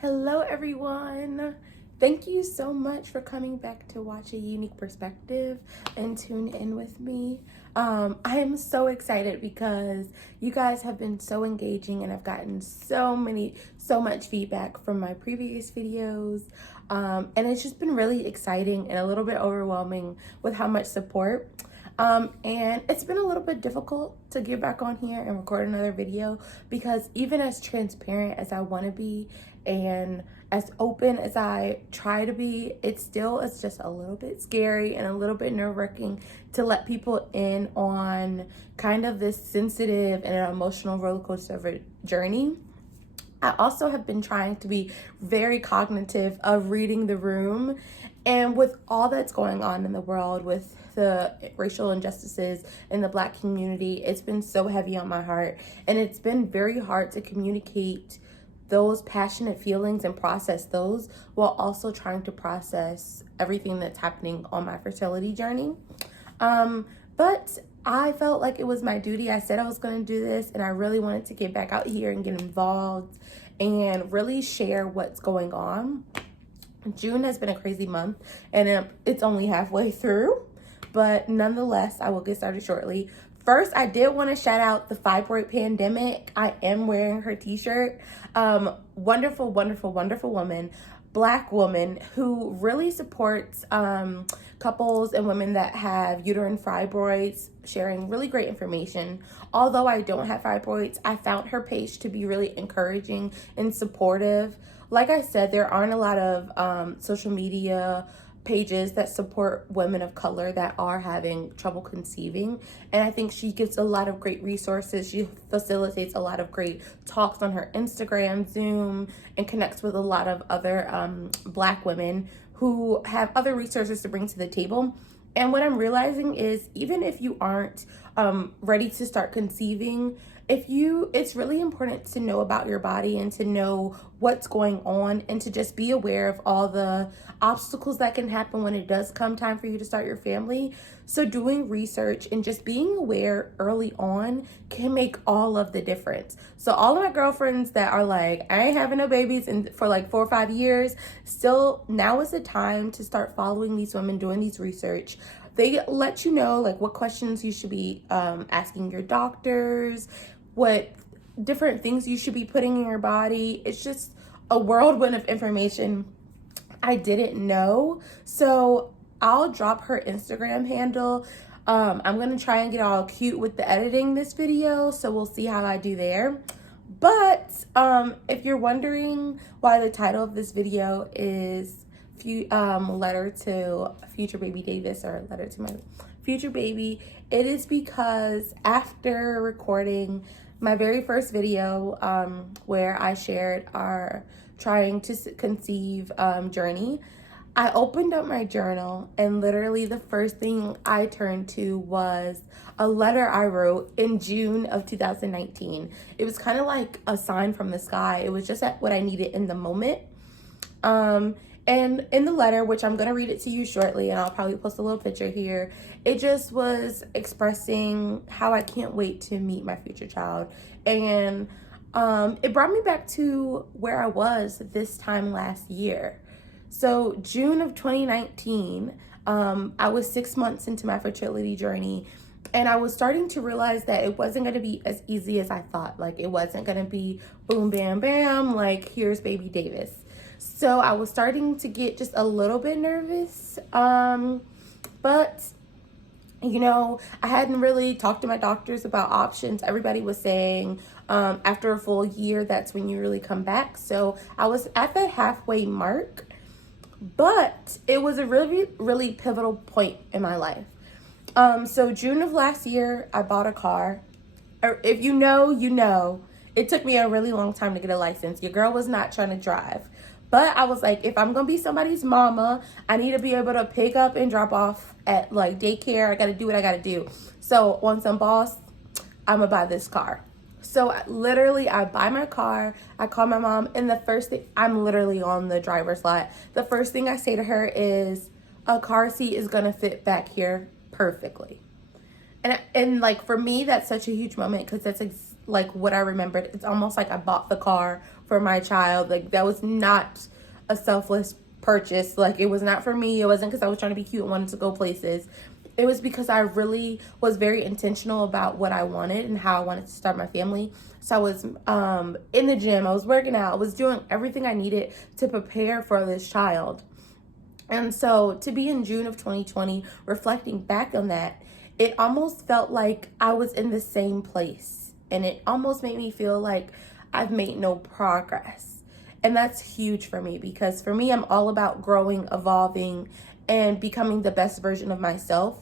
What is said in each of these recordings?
Hello everyone. Thank you so much for coming back to watch a unique perspective and tune in with me. I am so excited because you guys have been so engaging and I've gotten so much feedback from my previous videos. And it's just been really exciting and a little bit overwhelming with how much support. And it's been a little bit difficult to get back on here and record another video because even as transparent as I want to be and as open as I try to be, it's just a little bit scary and a little bit nerve-wracking to let people in on kind of this sensitive and an emotional roller coaster of a journey. I also have been trying to be very cognitive of reading the room, and with all that's going on in the world with the racial injustices in the Black community, it's been so heavy on my heart, and it's been very hard to communicate those passionate feelings and process those while also trying to process everything that's happening on my fertility journey. But I felt like it was my duty. I said I was going to do this, and I really wanted to get back out here and get involved and really share what's going on. June has been a crazy month, and it's only halfway through, but nonetheless, I will get started shortly. First, I did want to shout out the fibroid pandemic. I am wearing her t-shirt. Wonderful, wonderful, wonderful woman, Black woman who really supports couples and women that have uterine fibroids, sharing really great information. Although I don't have fibroids, I found her page to be really encouraging and supportive. Like I said, there aren't a lot of social media pages that support women of color that are having trouble conceiving, and I think she gives a lot of great resources. She facilitates a lot of great talks on her Instagram, Zoom, and connects with a lot of other Black women who have other resources to bring to the table. And what I'm realizing is, even if you aren't ready to start conceiving, it's really important to know about your body and to know what's going on and to just be aware of all the obstacles that can happen when it does come time for you to start your family. So doing research and just being aware early on can make all of the difference. So all of my girlfriends that are like, I ain't having no babies for like 4 or 5 years, still now is the time to start following these women, doing these research. They let you know like what questions you should be asking your doctors, what different things you should be putting in your body. It's just a whirlwind of information I didn't know. So I'll drop her Instagram handle. I'm going to try and get all cute with the editing this video, so we'll see how I do there. But if you're wondering why the title of this video is letter to future baby Davis, or letter to my future baby, it is because after recording my very first video where I shared our trying to conceive journey, I opened up my journal, and literally the first thing I turned to was a letter I wrote in June of 2019. It was kind of like a sign from the sky. It was just what I needed in the moment. And in the letter, which I'm going to read it to you shortly, and I'll probably post a little picture here, it just was expressing how I can't wait to meet my future child. And it brought me back to where I was this time last year. So June of 2019, I was 6 months into my fertility journey, and I was starting to realize that it wasn't going to be as easy as I thought. Like, it wasn't going to be boom, bam, bam, like, here's baby Davis. So I was starting to get just a little bit nervous, but you know, I hadn't really talked to my doctors about options. Everybody was saying after a full year, that's when you really come back. So I was at that halfway mark, but it was a really, really pivotal point in my life. So June of last year, I bought a car. Or if you know, you know. It took me a really long time to get a license. Your girl was not trying to drive. But I was like, if I'm going to be somebody's mama, I need to be able to pick up and drop off at like daycare. I got to do what I got to do. So once I'm boss, I'm going to buy this car. So I buy my car. I call my mom, and the first thing, I'm literally on the driver's lot. The first thing I say to her is, a car seat is going to fit back here perfectly. And like, for me, that's such a huge moment because that's like what I remembered. It's almost like I bought the car for my child. Like, that was not a selfless purchase. Like, it was not for me. It wasn't because I was trying to be cute and wanted to go places. It was because I really was very intentional about what I wanted and how I wanted to start my family. So I was in the gym, I was working out, I was doing everything I needed to prepare for this child. And so to be in June of 2020, reflecting back on that, it almost felt like I was in the same place. And it almost made me feel like I've made no progress. And that's huge for me, because for me, I'm all about growing, evolving, and becoming the best version of myself.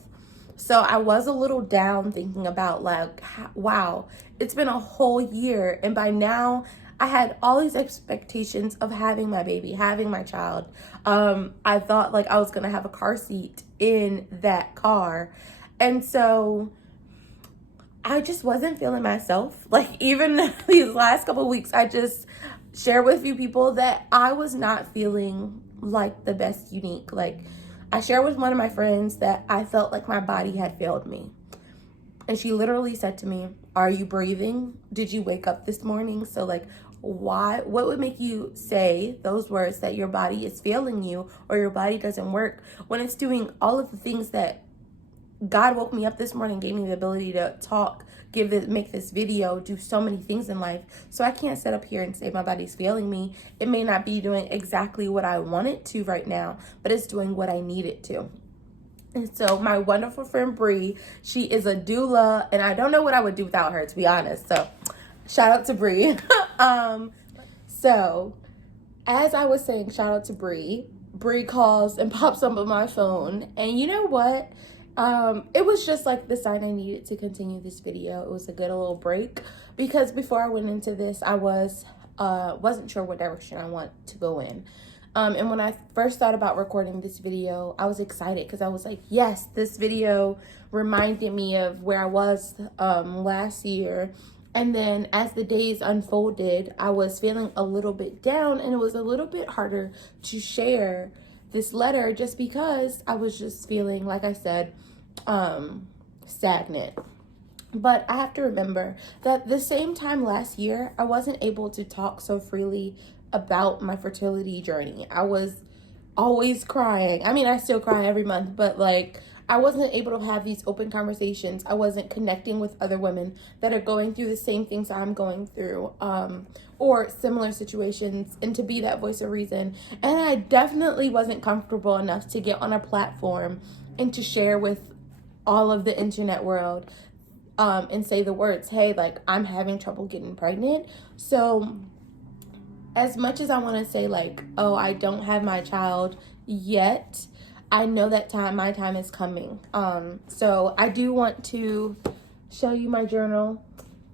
So I was a little down, thinking about like, wow, it's been a whole year. And by now I had all these expectations of having my baby, having my child. I thought like I was going to have a car seat in that car. And so I just wasn't feeling myself. Like, even these last couple of weeks, I just shared with a few people that I was not feeling like the best Unique. Like, I shared with one of my friends that I felt like my body had failed me. And she literally said to me, "Are you breathing? Did you wake up this morning?" So like, what would make you say those words, that your body is failing you or your body doesn't work, when it's doing all of the things that God woke me up this morning, gave me the ability to talk, make this video, do so many things in life. So I can't sit up here and say my body's failing me. It may not be doing exactly what I want it to right now, but it's doing what I need it to. And so my wonderful friend Bree, she is a doula, and I don't know what I would do without her, to be honest. So shout out to Bree. So as I was saying, shout out to Bree. Bree calls and pops up on my phone, and you know what? It was just like the sign I needed to continue this video. It was a good little break, because before I went into this, I wasn't sure what direction I want to go in. And when I first thought about recording this video, I was excited, because I was like, yes, this video reminded me of where I was last year. And then as the days unfolded, I was feeling a little bit down, and it was a little bit harder to share this letter, just because I was just feeling, like I said, stagnant. But I have to remember that the same time last year, I wasn't able to talk so freely about my fertility journey. I was always crying. I mean, I still cry every month, but like, I wasn't able to have these open conversations. I wasn't connecting with other women that are going through the same things I'm going through, or similar situations, and to be that voice of reason. And I definitely wasn't comfortable enough to get on a platform and to share with all of the internet world, and say the words, hey, like, I'm having trouble getting pregnant. So as much as I want to say like, oh, I don't have my child yet, I know that my time is coming. So I do want to show you my journal,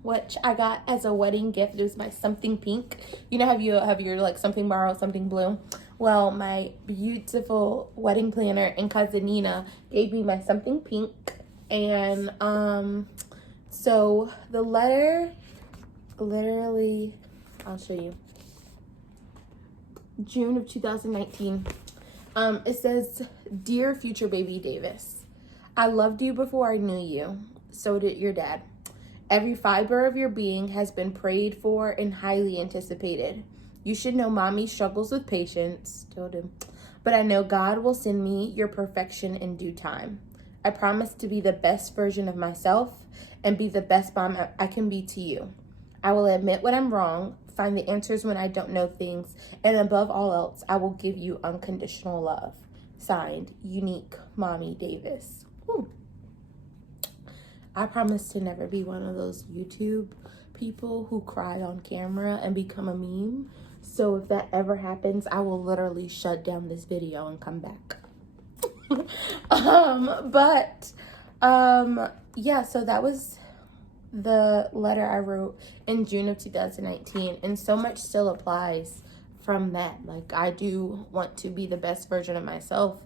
which I got as a wedding gift. It was my something pink. You know, have your like something borrowed, something blue? Well, my beautiful wedding planner and cousin Nina gave me my something pink. And so the letter, literally, I'll show you. June of 2019. It says, "Dear future baby Davis, I loved you before I knew you. So did your dad. Every fiber of your being has been prayed for and highly anticipated. You should know mommy struggles with patience, still do, but I know God will send me your perfection in due time. I promise to be the best version of myself and be the best mom I can be to you. I will admit when I'm wrong, find the answers when I don't know things, and above all else, I will give you unconditional love. Signed, Unique Mommy Davis." Whew. I promise to never be one of those YouTube people who cry on camera and become a meme. So if that ever happens, I will literally shut down this video and come back. Yeah, so that was the letter I wrote in June of 2019, and so much still applies from that. Like, I do want to be the best version of myself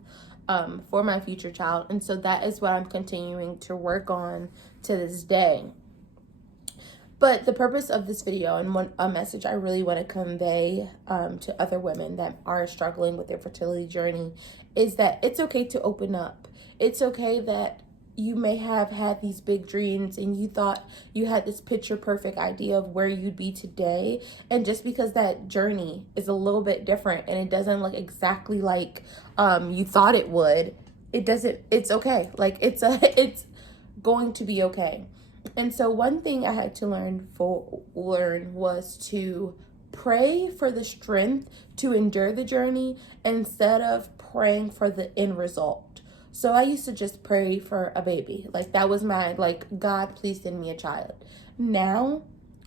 for my future child, and so that is what I'm continuing to work on to this day. But the purpose of this video, and a message I really want to convey to other women that are struggling with their fertility journey, is that it's okay to open up. It's okay that you may have had these big dreams and you thought you had this picture perfect idea of where you'd be today. And just because that journey is a little bit different and it doesn't look exactly like you thought it would, it's okay. Like it's going to be okay. And so one thing I had to learn was to pray for the strength to endure the journey instead of praying for the end result. So I used to just pray for a baby. Like that was my, like, God, please send me a child. Now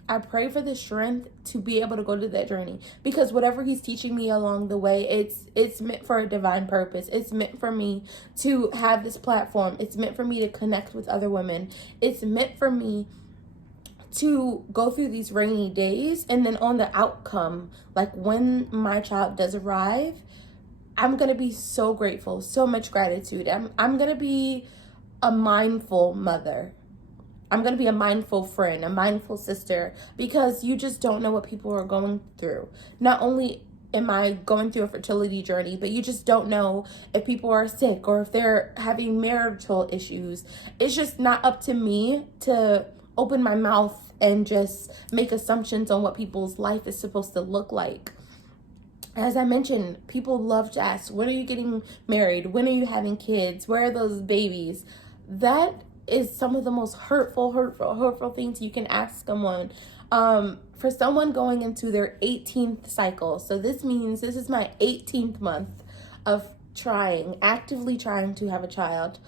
I pray for the strength to be able to go to that journey, because whatever he's teaching me along the way, it's meant for a divine purpose. It's meant for me to have this platform. It's meant for me to connect with other women. It's meant for me to go through these rainy days, and then on the outcome, like when my child does arrive, I'm going to be so grateful, so much gratitude. I'm going to be a mindful mother. I'm going to be a mindful friend, a mindful sister, because you just don't know what people are going through. Not only am I going through a fertility journey, but you just don't know if people are sick or if they're having marital issues. It's just not up to me to open my mouth and just make assumptions on what people's life is supposed to look like. As I mentioned, people love to ask, when are you getting married? When are you having kids? Where are those babies? That is some of the most hurtful things you can ask someone. For someone going into their 18th cycle. So this means this is my 18th month of actively trying to have a child.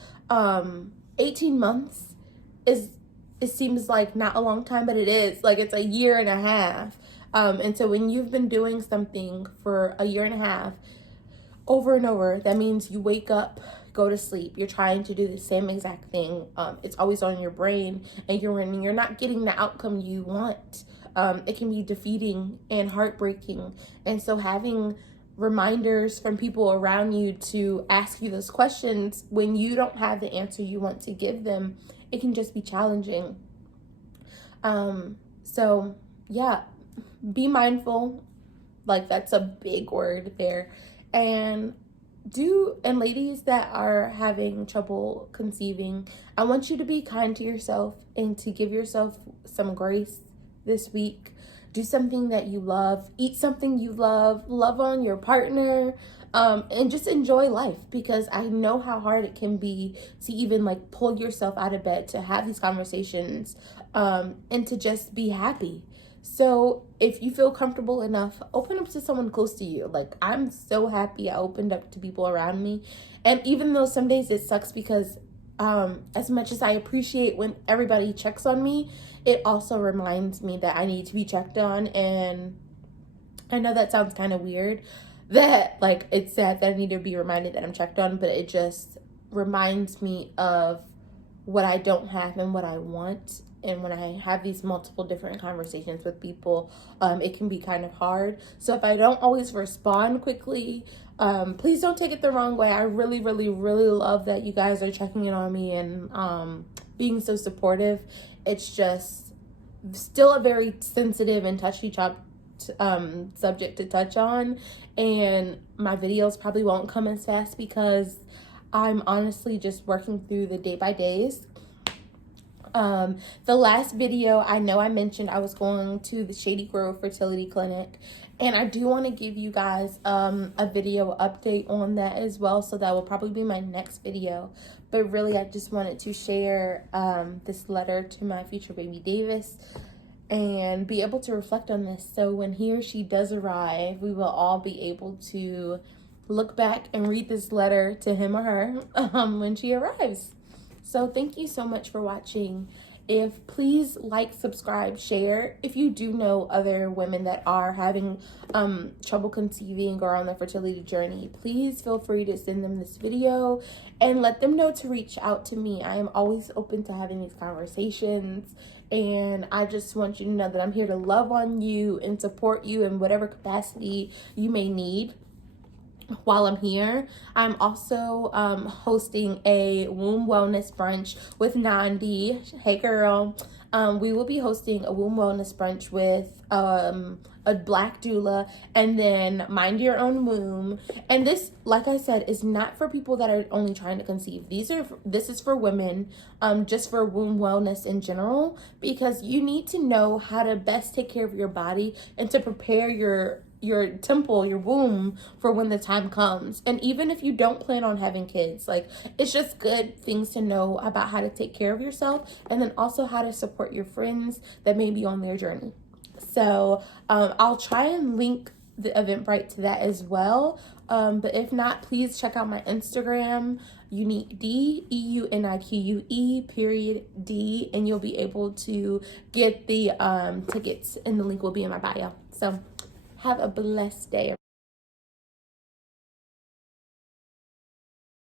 18 months it seems like not a long time, but it is. Like, it's a year and a half. And so when you've been doing something for a year and a half over and over, that means you wake up, go to sleep, you're trying to do the same exact thing. It's always on your brain, and you're not getting the outcome you want. It can be defeating and heartbreaking. And so having reminders from people around you to ask you those questions when you don't have the answer you want to give them, it can just be challenging. So yeah, be mindful. Like, that's a big word there. And ladies that are having trouble conceiving, I want you to be kind to yourself and to give yourself some grace this week. Do something that you love, eat something you love on your partner, and just enjoy life, because I know how hard it can be to even like pull yourself out of bed to have these conversations, and to just be happy. So if you feel comfortable enough, open up to someone close to you. Like, I'm so happy I opened up to people around me. And even though some days it sucks, because as much as I appreciate when everybody checks on me, it also reminds me that I need to be checked on. And I know that sounds kind of weird, that like it's sad that I need to be reminded that I'm checked on, but it just reminds me of what I don't have and what I want. And when I have these multiple different conversations with people, it can be kind of hard. So if I don't always respond quickly, please don't take it the wrong way. I really, really, really love that you guys are checking in on me and being so supportive. It's just still a very sensitive and touchy subject to touch on. And my videos probably won't come as fast because I'm honestly just working through the day by days. The last video, I know I mentioned I was going to the Shady Grove Fertility Clinic, and I do want to give you guys a video update on that as well, so that will probably be my next video. But really, I just wanted to share this letter to my future baby Davis and be able to reflect on this, so when he or she does arrive, we will all be able to look back and read this letter to him or her when she arrives. So thank you so much for watching. Please like, subscribe, share. If you do know other women that are having trouble conceiving or on the fertility journey, please feel free to send them this video and let them know to reach out to me. I am always open to having these conversations, and I just want you to know that I'm here to love on you and support you in whatever capacity you may need. while I'm here, I'm also hosting a womb wellness brunch with Nandi. Hey girl. We will be hosting a womb wellness brunch with a black doula, and then Mind Your Own Womb. And this, like I said, is not for people that are only trying to conceive. This is for women, just for womb wellness in general, because you need to know how to best take care of your body and to prepare your temple, your womb, for when the time comes. And even if you don't plan on having kids, like, it's just good things to know about how to take care of yourself, and then also how to support your friends that may be on their journey. So I'll try and link the Eventbrite to that as well. But if not, please check out my Instagram, Unique D, EUNIQUE period D, and you'll be able to get the tickets, and the link will be in my bio. So have a blessed day.